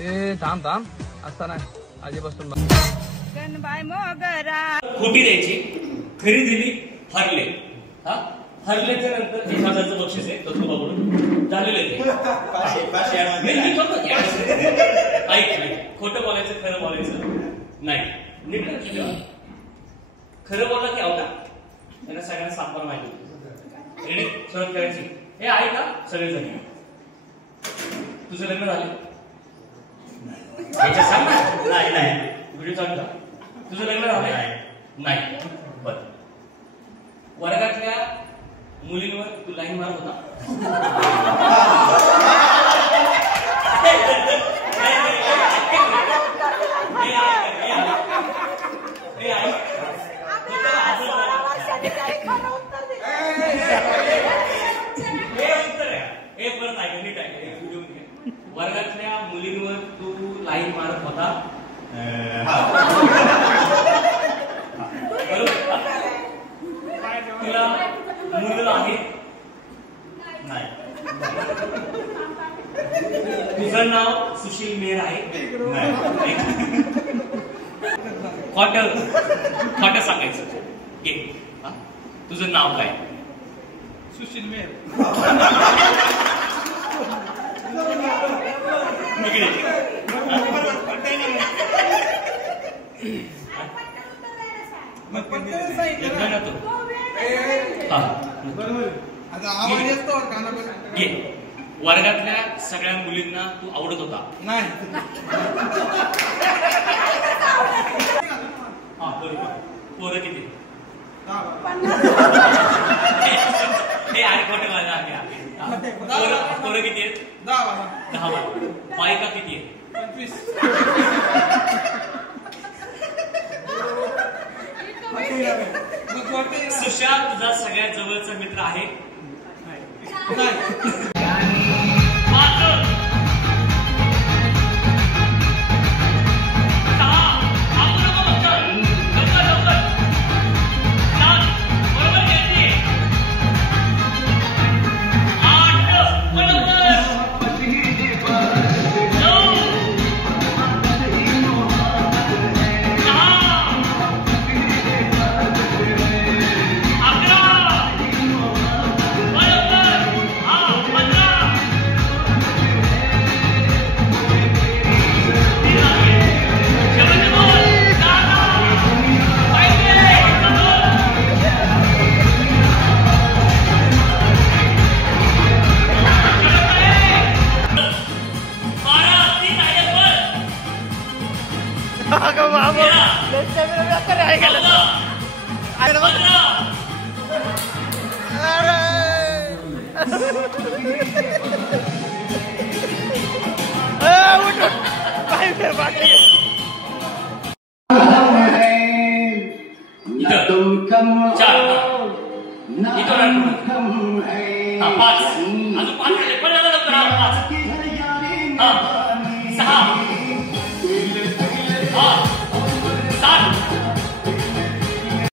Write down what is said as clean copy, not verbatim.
ए थांब थांब असता नाही आधीपासून गणबाई मोगरा खोटी द्यायची, खरी दिली हरले. हा हरल्याच्या नंतर 1000चं बक्षीस आहे तत्वबाबून झालेले ते ऐक. खोटं बोलायचं, खरं बोलायचं नाही. नीट लक्ष ठेवा. खरं बोलला की आवडा त्यांना सगळ्यांना सातबार माहिती. रेडी सुरुवात करायची. हे आहे का सगळेजण? तुझं लग्न झाले? सांग ना. नाही नाही व्हिडिओ चालू का? तुझं लग्न झालंय? नाही. बर वर्गातल्या मुलींवर तू लाईन मारत होता? वर्गातल्या मुलींवर तू लाईन मारत होता? तुला मुलं आहे? नाही. तुझं नाव सुशील मेहर आहे? नाही. खोटं सांगायचं. घे. तुझं नाव काय? सुशील मेहर. वर्गातल्या सगळ्या मुलींना तू आवडत होता? नाही. हा बरोबर. पोरं किती? हे आणि खोटं माझा. पोरं किती आहेत? 10. बायका किती आहेत? 25. सुशा तुझा सगळ्यात जवळचा मित्र आहे?